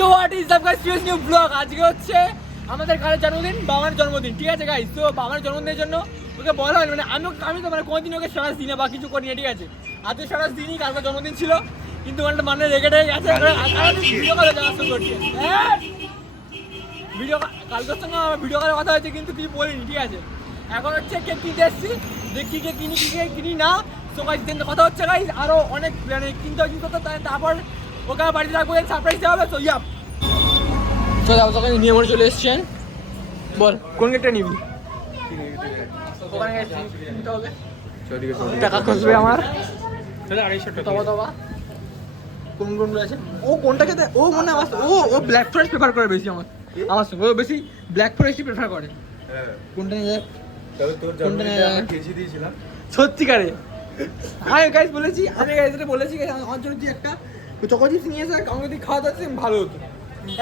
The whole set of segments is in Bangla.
So what is up guys, serious new blog. আজকে হচ্ছে আমাদের কারের জন্মদিন, বাবার জন্মদিন, ঠিক আছে গাইস। তো বাবার জন্মদিনের জন্য ওকে বলা হয়, মানে আমি তো মানে কোনোদিন ওকে সারাস দিই না বা কিছু করি না, ঠিক আছে। আজকে সারাস দিনই, কালকে জন্মদিন ছিল, কিন্তু মানে মানে রেগে রেগে গেছে। ভিডিও কলে যাওয়ার শুরু করছি, ভিডিও কালকের সঙ্গে আমার ভিডিও কলে কথা হয়েছে, কিন্তু কিছু বলিনি, ঠিক আছে। এখন হচ্ছে কেক কিনতে এসেছি, দেখি কে কিনি কি কে কিনি না। তো গাইস দিন কথা হচ্ছে গাইস, আরও অনেক মানে কিনতে তারপর ওকে বাড়িতে রাখবো, সারপ্রাইজ দেওয়া হবে। তো ইয়াপ চলে যাবো, তোকে নিয়ে মনে চলে এসছেন। বল কোন কেকটা নিবি? ওখানে নিতে হবে, টাকা খসবে আমার 250 টাকা। তবা কোন কোনগুলো আছে? ও কোনটা খেতে ও মনে আমার ও ব্ল্যাক ফরেস্ট প্রেফার করে বেশি, আমার সঙ্গে ও বেশি ব্ল্যাক ফরেস্টই প্রেফার করে। কোনটা নিয়ে যায়? কোনটা নিয়ে যায়? সত্যিকারে আমি গাইস বলেছি, আমার জন্য তুই একটা চকো চিপস নিয়ে এসে আমাকে যদি খাওয়া যাচ্ছে ভালো হতো।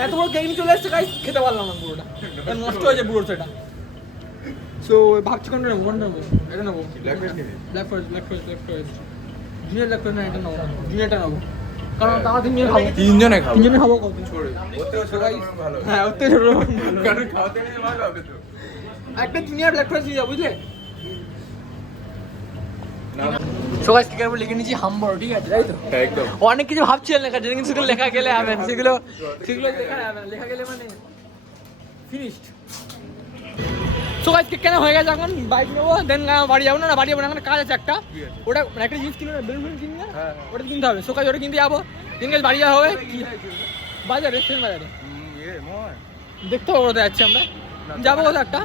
এত বড় কেক নিয়ে চলে এসছে গাইস, খেতে পারলাম না, পুরোটা নষ্ট হয়েছে পুরো সেটা। সো ভাবছি কোনটা নেবো, এটা নেবো black forest junior black forest না, এটা নেবো জুনিয়রটা নেবো, কারণ তাড়াতাড়ি নিয়ে খাবো, তিনজনে খাবো কত হ্যাঁ ওর থেকে ছোট কারণ খাওয়াতে নিয়ে ভালো হবে। তো একটা জুনিয়র ব্ল্যাক ফরেস্ট নিয়ে যাবো, বুঝলে। সবাই স্টিকার লিখে নিয়েছি হামবড়, ঠিক আছে, তাই তো একদম। অনেক কিছু ভাবছিলেন লেখা, যেটা কিন্তু সেগুলো লেখা গেলে হবে না, সেগুলো লেখা যাবে না, লেখা গেলে মানে ফিনিশড। সো গাইস কেক কেন হয়ে গেছে, এখন বাইক নেবো, দেন বাড়ি যাবো। না বাড়ি যাবো না, এখন কাজ আছে একটা, ওটা মানে একটা জিনিস কিনবে, বেলুন কিনবে না, ওটা কিনতে হবে। সো গাইস ওটা কিনতে যাবো, দিন গাইস বাড়ি যাওয়া হবে বাজারে, রেস্টুরেন্ট বাজারে দেখতে হবে কোথায় যাচ্ছি আমরা, যাবো কোথাও একটা।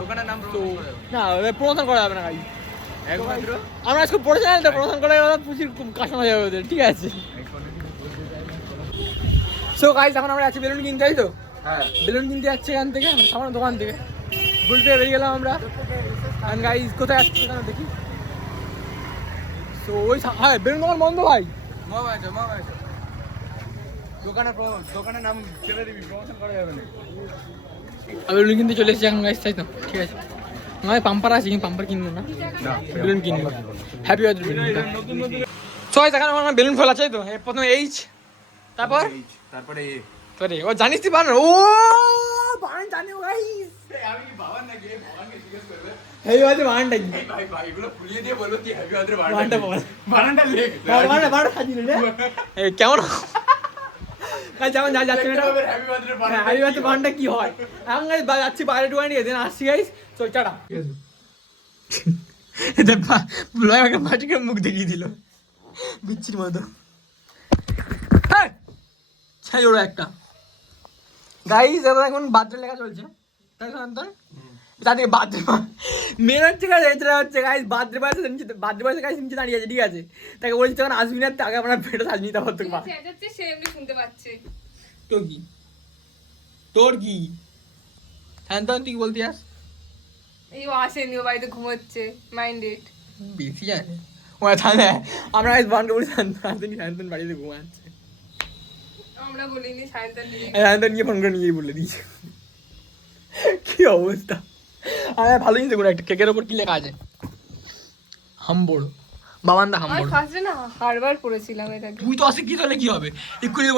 না প্রমোশন করা যাবে না গাইস, আমরা আজকে পড়ে যাই না, প্রমোশন করে প্রচুর কাস্টমার যাবে ওদের, ঠিক আছে। সো গাইস এখন আমরা আছি বেলুন কিনতে, তাই তো বেলুন কিনতে যাচ্ছি এখান থেকে, সামনে দোকান থেকে বুলতে বেরিয়ে গেলাম আমরা। গাইস কোথায় যাচ্ছি সেখানে দেখি। সো ওই হ্যাঁ বেলুন দোকান বন্ধ ভাই, দোকানের নাম ছেড়ে দিবি, প্রমোশন করা যাবে না। আমি বেলুন কিনতে চলে এসেছি এখন গাইস, তাই তো ঠিক আছে। নয় পাম্পার আছে, কিন্তু পাম্পার কিনবো না, বেলুন কিনবো। Happy birthday balloon. ছয় টাকা আমার বেলুন ফেলা চাই তো, প্রথমে এইচ, তারপরে এ, সরি ও জানিস তুই বানান, ও বানান জানি গাইস, আমি কি বাবান নাকি বাবানকে জিজ্ঞেস করবে হ্যাপি বার্থডে বানানটা কি? ভাই ভাই এগুলো ফুলিয়ে দিয়ে বলবো কি হ্যাপি বার্থডে বানানটা বল, বানানটা লেখ, বানানটা সাজিয়ে রে এই কেমন গাইস। যেমন যাচ্ছে এটা হ্যাপি বার্থডে বানানটা কি হয়, এখন গাইস যাচ্ছি বাইরে টুয়াই নিয়ে, দেন আসছি গাইস। চল টাটা। এটা লয় আমাকে মাটিকে মুখ দেখিয়ে দিল বিচ্ছির মতো, ছাই ওরা একটা। গাইস এটা এখন বার্থডে লেখা চলছে, তাই সন্তান তাদের বার্থডে মেন হচ্ছে গাইস, এটা হচ্ছে গাইস বার্থডে বয়সে গাইস নিচে দাঁড়িয়ে আছে, ঠিক আছে। তাকে বলছি তখন আসবি না, আগে আপনার ফেটে সাজিয়ে নিতে পারতো মা, সে এমনি শুনতে পাচ্ছে। তোর কি সন্তান তুই বলতে আস, এই আসেনি, ও বাড়িতে ঘুমোচ্ছে, মাইন্ডেড বেশি জানে ও তাহলে আমরা গাইস বানকে বলি সন্তান বাড়িতে ঘুমাচ্ছে, আমরা বলিনি, সায়ন্তন নিয়ে ফোন করে নিয়েই বলে দিয়েছে। কি অবস্থা, আমার ভালো জিনিস দেখুন, একটা কেকের ওপর কি লেখা আছে, হামবড় বাবান্দা হামবড়। ফার্স্টে না হারবার পড়েছিলাম এটাকে। তুই তো আসে কি তাহলে কি হবে, এক্ষুনি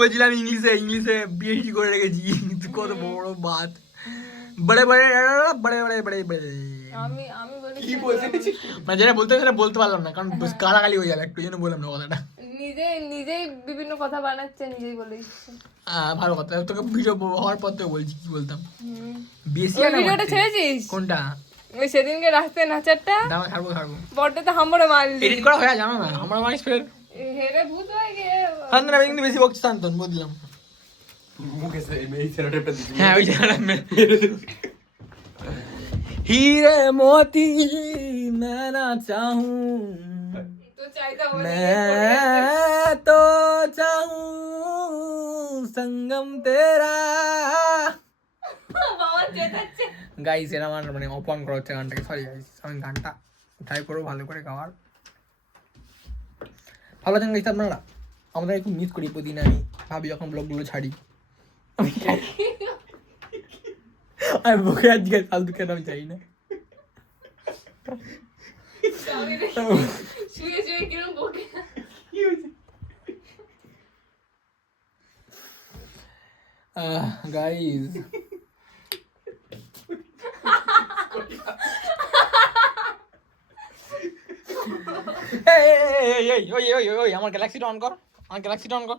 বলছিলাম ইংলিশে বিএসডি করে রেখেছি, তুই কত বড় বাত বড়ে বড়ে বড়ে বড়ে বড়ে বড়ে। আমি বলি কি বলছিস, মানে যেটা বলতে সেটা বলতে পারলাম না, কারণ গালাগালি হয়ে যাবে, একটু জন্য বললাম না কথাটা। নিজেই বিভিন্ন কথা বানাচ্ছে, নিজেই বলে দিচ্ছে। ভালো কথা, তোকে ভিডিও হওয়ার পর তো বলছি কি বলতাম। বেশি ওই ভিডিওটা ছেড়েছিস? কোনটা? ওই সেদিনকে রাস্তায় নাচারটা, দাঁড়া ছাড়বো বড়টাতে হামড়ে মারলি, এডিট করা হয়ে জানো না, আমরা মাইস ফের হেরে ভূত হয়ে গিয়ে শান্তন আমি কিন্তু বেশি বকছি, শান্তন বললাম মুখে এই ছেলেটা দিছি, হ্যাঁ ওই ছেলেটা हीरे मोती मैं ना चाहूं, তো চাইতা বলে मैं तो चाहूं संगम तेरा। বাবা চেতাচ্ছে গাইস এরা আমার মানে অপমান করা হচ্ছে গানটাকে, সরি গাইস, আমি গানটা ট্রাই করবো ভালো করে গাওয়ার। ভালো আছেন গাইস আপনারা? আমাদের একটু মিস করি প্রতিদিন, আমি ভাবি যখন ব্লগগুলো ছাড়ি আমি বকে আজকে ফালতু কেন আমি চাই না, শুয়ে শুয়ে কিরম বকে। গাইজ আমার গ্যালাক্সিটা অন কর, আমার গ্যালাক্সিটা অন কর,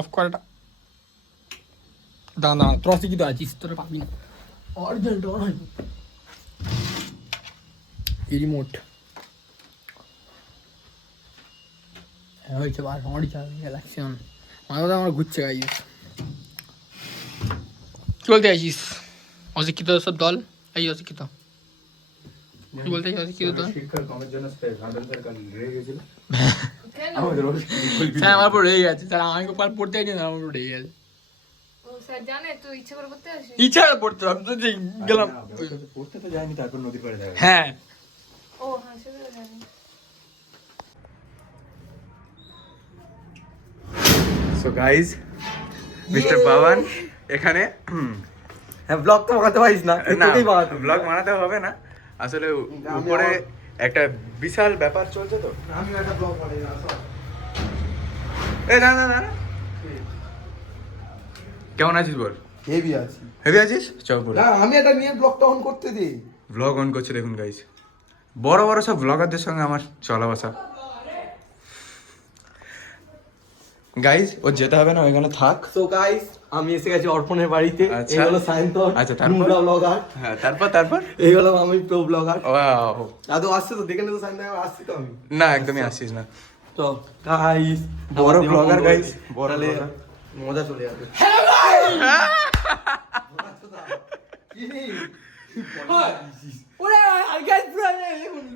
অফ কর এটা। দাঁড়া দাঁড়া, তোর কি তো আছিস, তোরা পাবি না। অরিজিনালটা অন হয়নি, রিমোট হয়েছে বার, আমারই চালাবে গ্যালাক্সি অন। আমার ঘুরছে গাইস। কি বলতে আছিস? অশিক্ষিত সব দল, এই অশিক্ষিত কি বলতে আছিস? অশিক্ষিত দল শিক্ষার কমের জন্য গার্ডেন সরকার রেগে গেছিল। কেন? আমাদের স্যার আমার উপর রেগে গেছে, স্যার আমাকে পার পড়তে চাইছে না, আমার উপর রেগে গেছে। ও স্যার জানে তুই ইচ্ছে করে করতে আসিস? ইচ্ছা করে পড়তে, আমি তো যে গেলাম। পড়তে তো যায়নি, তারপর নদীর পাড়ে দেখা। হ্যাঁ ও হ্যাঁ সেটা তো জানি। সো গাইস, মিস্টার পাওয়ান এখানে হ্যাঁ, ব্লগ তো বানাতে পারিস না, না তোকেই বানাতে ব্লগ বানাতে হবে না আসলে, উপরে একটা বিশাল ব্যাপার চলছে তো। আমি একটা ব্লগ বানাই না। এ না না না, কেমন আছিস বল? হেভি আছি হেভি আছিস? চল বল। না, আমি এটা নিয়ে ব্লগটা অন করতে দে। ব্লগ অন করছে দেখুন গাইস, বড় বড় সব ব্লগারদের সঙ্গে আমার চলা বসা। গাইস ও যেতে হবে না, ওইখানে থাক। সো গাইস, আমি এসে গেছি অর্পণের বাড়িতে। আচ্ছা। এই হলো সায়ন্তন, আচ্ছা, তারপর? নোংরা ব্লগার। হ্যাঁ তারপর এই হলো আমি প্রো ব্লগার। ওয়াও, আদৌ আসছে তো, দেখে নে তো সায়ন্তন, আসছি তো আমি। না একদমই আসছিস না। তো গাইস, বড় ব্লগার গাইস, বড় তাহলে ব্লগার। মজা চলে যাবে। কি? ওরে গাইস পুরো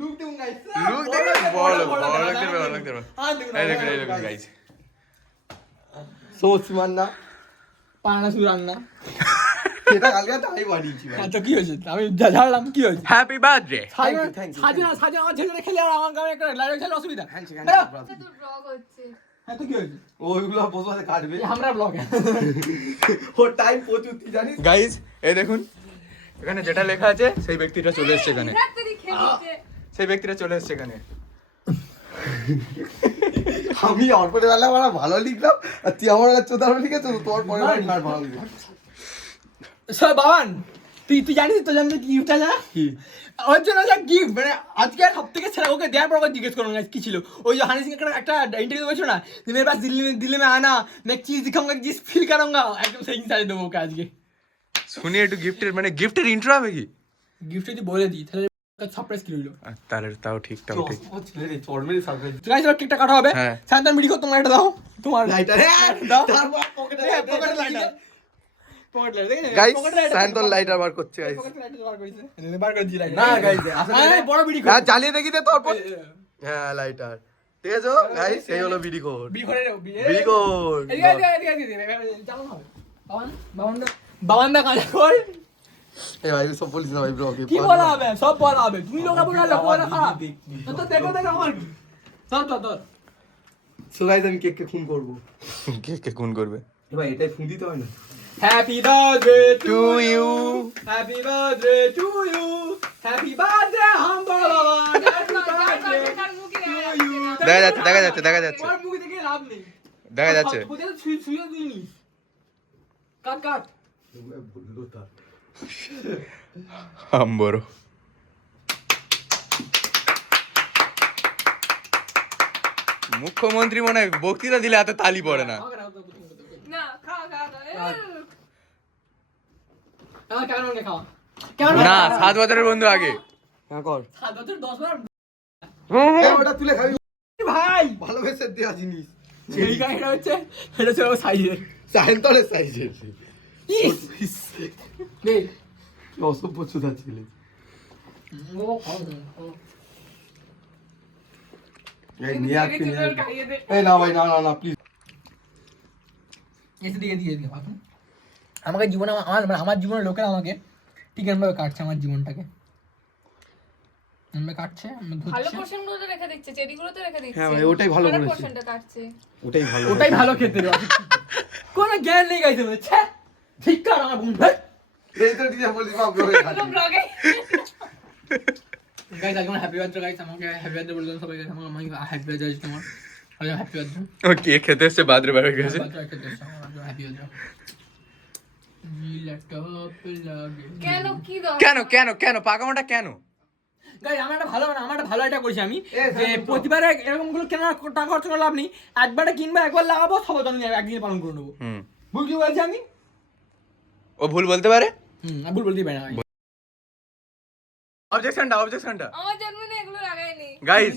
লুক দেন গাইস, লুক দেখে বড় দেখতে পারো। এই দেখুন গাইস, সো সীমান না, পানা সুরান না। এটা কালকে তাই বানিয়েছি ভাই। হ্যাঁ তো কি হয়েছে, আমি ঝাড়লাম, কি হয়েছে? Happy birthday. Thank you, thank you, সাজনা সাজনা আমার ছেলে খেলে আর আমার গায়ে একটা লাইট খেলে অসুবিধা। Handshake, বেরো। handshake, brother। তোর ব্লগ হচ্ছে। হ্যাঁ তো কি হয়েছে? ওইগুলো বসে বসে কাটবে। আমরা ব্লগ ওর টাইম প্রচুর, তুই জানিস। গাইস এই দেখুন, এখানে যেটা লেখা আছে সেই ব্যক্তিটা চলে এসেছে এখানে, বিরাট খেয়ে দিচ্ছে। সেই ব্যক্তিটা চলে এসেছে এখানে। আমি অল্পের বেলা আমার ভালো লিখলাম, আর তুই আমার চোদার লিখেছো, তোর পরে আর ভালো লিখলাম। সব বাবান, তুই জানিস তো, জানিস কি গিফট আছে? ওর জন্য যা গিফট, মানে আজকে সব থেকে ছেলে ওকে দেওয়ার পর জিজ্ঞেস করো না কি ছিল। ওই যে হানি সিং একটা ইন্টারভিউ বলছো না, মেরে পাস দিল্লি में आना मैं चीज दिखाऊंगा जिस फील करूंगा, একদম সেই সাইজ দেবো ওকে আজকে। শুনি একটু গিফটের, মানে গিফটের ইন্ট্রো হবে কি? গিফট যদি বলে দিই তাহলে সারপ্রাইজ কি হইলো? তাহলে তাও ঠিক, তাও ঠিক। চড়মেরে সাবজেক্ট তো গাইস এবার কেকটা কাটা হবে। হ্যাঁ। শান্তন মিডি কো তোমার এটা দাও, তোমার লাইটার দাও। তারপর পকেটে পকেটে লাইটার, পকেটে লাইটার গাইস সায়ন্তন লাইটার বার করছে গাইস। পকেটে লাইটার বার করেছে, বার করে দিই লাইটার। না গাইস, আসলে আরে বড় বিডি হ্যাঁ জ্বালিয়ে দেখি দে তোর পর। হ্যাঁ লাইটার, ঠিক আছে গাইস, এই হলো বিডি কোড। বিডি করে বিডি কোড। এদিকে যেমন হবে। বাবানদা কাজ কর। এই ভাই সব বলিস না ভাই ব্লগে। কি বলা হবে? সব বলা হবে। তুমি লোক আপন লোক বলা খারাপ। তো দেখো দেখো আমার কি। চল চল চল। সো গাইস, আমি কেককে খুন করব। কে কোন করবে? এ ভাই এটাই ফোন দিতে হয় না? Happy birthday to To you, you. Happy birthday to you, happy birthday হাম বাবা, হ্যাপি বার্থডে তার মুখে টু দেখা ইউ। দেখা যাচ্ছে। তোমার মুখ দেখে লাভ নেই। দেখা যাচ্ছে। শুয়ে দিইনি। কাট কাট। বললো তার। আম্বরো। মুখ্যমন্ত্রী মনে হয় বক্তৃতা দিলে এত তালি পড়ে না। না খা খা খা। কেমন খাওয়া? কেমন না 7 বছরের বন্ধু আগে। হ্যাঁ কর। 7 বছর 10 বার এই ওটা তুলে খাবি ভাই। ভালোবেসে দেওয়া জিনিস। এই গাড়িটা হচ্ছে, এটা হচ্ছে ওর সাইজের। সায়ন্তনের সাইজের। নে অসভ্য চোদা ছেলে। এই নিয়ে আসবি নিয়ে আসবি। খাইয়ে দে। এই না ভাই, না না না প্লিজ। এসে দিয়ে দিয়ে দিয়ে আপনি আমাকে জীবনে আমার জীবনের লোকেরা আমাকে ঠিক এরকমভাবে কাটছে, আমার জীবনটাকে এরকমভাবে কাটছে, আমার ভালো ধরছে। পোর্শন গুলো তো রেখে দিচ্ছে, চেরিগুলো তো রেখে দিচ্ছে। হ্যাঁ ভাই, ওটাই ভালো করেছে। পোর্শনটা কাটছে। ওটাই ভালো। ওটাই ভালো খেতে রে। কোনো জ্ঞান নেই গাইছে বলে ছে, ধিক্কার আমার বোন ভাই। এই তো টিচার বলিস বাপ করে খাচ্ছি। ব্লগে গাইস আজকে হ্যাপি বার্থডে গাইস, আমাকে হ্যাপি বার্থডে বলে দেন সবাই গাইস, আমাকে হ্যাপি বার্থডে আজ তোমার। হ্যাপি বার্থডে ও কেক খেতে এসছে বাদরে বাড়ি গেছে হ্যাপি বার্থডে কেন কি দরকার? কেন কেন কেন পাকামাটা কেন? গাইস আমার একটা ভালো এটা করেছি আমি যে প্রতিবারে এরকম গুলো কেনার টাকা খরচ করে লাভ নেই, একবারে কিনবো একবার লাগাবো সব জন্য একদিন পালন করে নেবো। হুম ভুল কি বলছি আমি? ও ভুল বলতে পারে। আমি ভুল বলতেই পারি না। অবজেকশনটা আমার জন্মদিনে এগুলো লাগাইনি। গাইস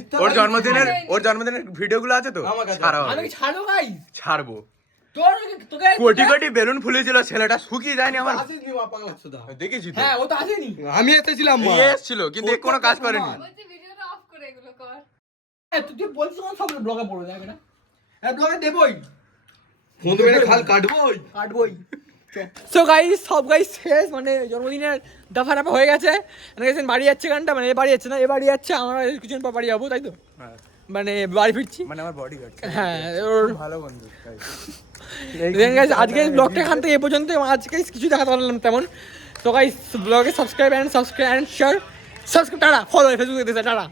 ওর জন্মদিনের ভিডিওগুলো আছে তো আমার কাছে ছাড়াও আমি কি ছাড়ো গাইস? ছাড়বো। তোকে কোটি কোটি বেলুন ফুলেছিল ছেলেটা শুকিয়ে যায়নি আমার আসিসনি মা পাগলা চোদা। দেখেছি তো হ্যাঁ ও তো আসেনি। আমি এসেছিলাম মা। এসেছিল কিন্তু এ কোনো কাজ করেনি। বলছি ভিডিওটা অফ করে এগুলো কর। তুই বলছিস কোন সব ব্লগে পড়বে দেখ এটা। হ্যাঁ ব্লগে দেবই ফোন তো মেরে খাল কাটবোই। কাটবই। সো গাইস সব গাইস শেষ, মানে জন্মদিনের দফা রফা হয়ে গেছে। গেছেন বাড়ি যাচ্ছে গানটা, মানে এ বাড়ি যাচ্ছে না এ বাড়ি যাচ্ছে, আমরা কিছুদিন পর বাড়ি যাবো তাই তো, মানে বাড়ি ফিরছি। মানে আমার বডিগার্ড হ্যাঁ ওর ভালো বন্ধু। দেন গাইস আজকে ব্লগটা এখান থেকে এই পর্যন্ত, এবং আজকে কিছু দেখাতে পারলাম তেমন। তো গাইস ব্লগে subscribe and share, subscribe tata, follow ফেসবুকে দিতে টাটা।